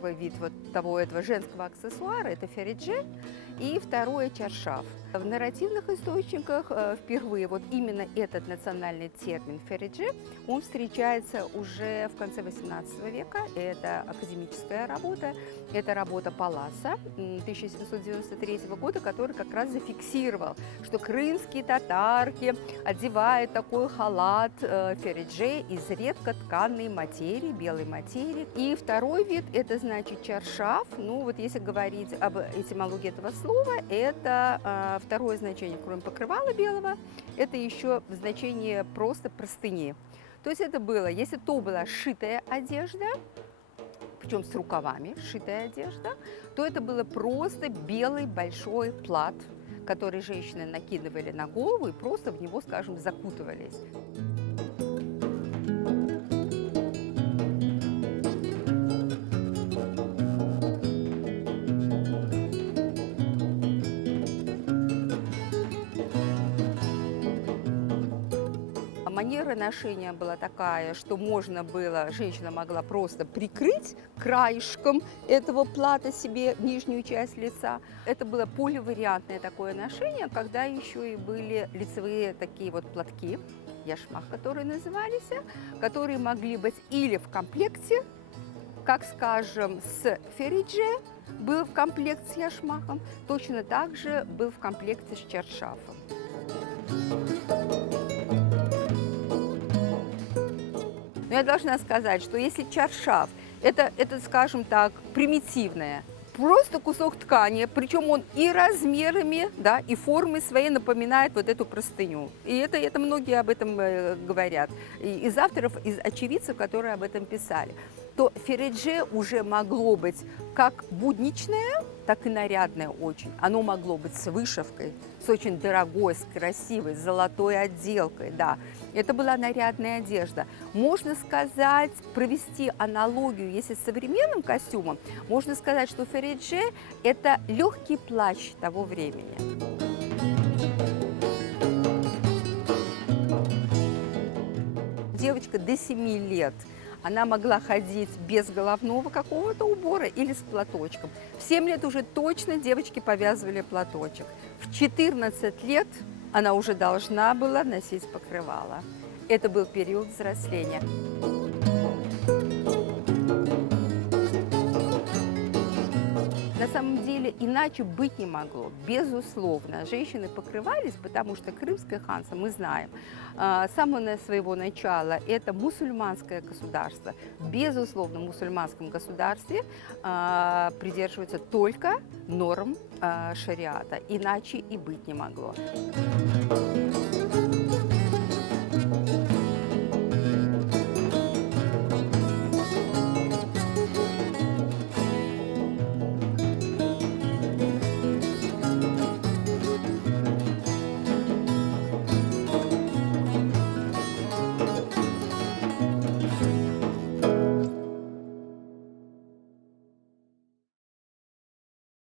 первый вид вот этого женского аксессуара – это феридже, и второе – чаршаф. В нарративных источниках впервые вот именно этот национальный термин феридже, он встречается уже в конце XVIII века. Это академическая работа, это работа Палласа 1793 года, который как раз зафиксировал, что крымские татарки одевают такой халат феридже из редкотканной материи, белой материи. И второй вид – это значит чаршаф. Ну вот если говорить об этимологии этого слова, это второе значение, кроме покрывала белого, это еще значение просто простыни. То есть это было, если то была сшитая одежда, причем с рукавами, сшитая одежда, то это было просто белый большой плат, который женщины накидывали на голову и просто в него, скажем, закутывались. Манера ношения была такая, что можно было, женщина могла просто прикрыть краешком этого плата себе нижнюю часть лица. Это было поливариантное такое ношение, когда еще и были лицевые такие вот платки, яшмах, которые назывались, которые могли быть или в комплекте, как, скажем, с феридже был в комплекте с яшмахом, точно так же был в комплекте с чаршафом. Но я должна сказать, что если чаршаф – это, скажем так, примитивное, просто кусок ткани, причем он и размерами, да, и формой своей напоминает вот эту простыню. И это многие об этом говорят. Из авторов, из очевидцев, которые об этом писали. То феридже уже могло быть как будничное, так и нарядное очень. Оно могло быть с вышивкой, с очень дорогой, с красивой, с золотой отделкой, да. Это была нарядная одежда. Можно сказать, провести аналогию, если с современным костюмом, можно сказать, что феридже – это легкий плащ того времени. Девочка до 7 лет, она могла ходить без головного какого-то убора или с платочком. В 7 лет уже точно девочки повязывали платочек. В 14 лет она уже должна была носить покрывало. Это был период взросления. На самом деле иначе быть не могло, безусловно. Женщины покрывались, потому что Крымское ханство, мы знаем, с самого своего начала это мусульманское государство. Безусловно, в мусульманском государстве придерживаются только норм шариата, иначе и быть не могло.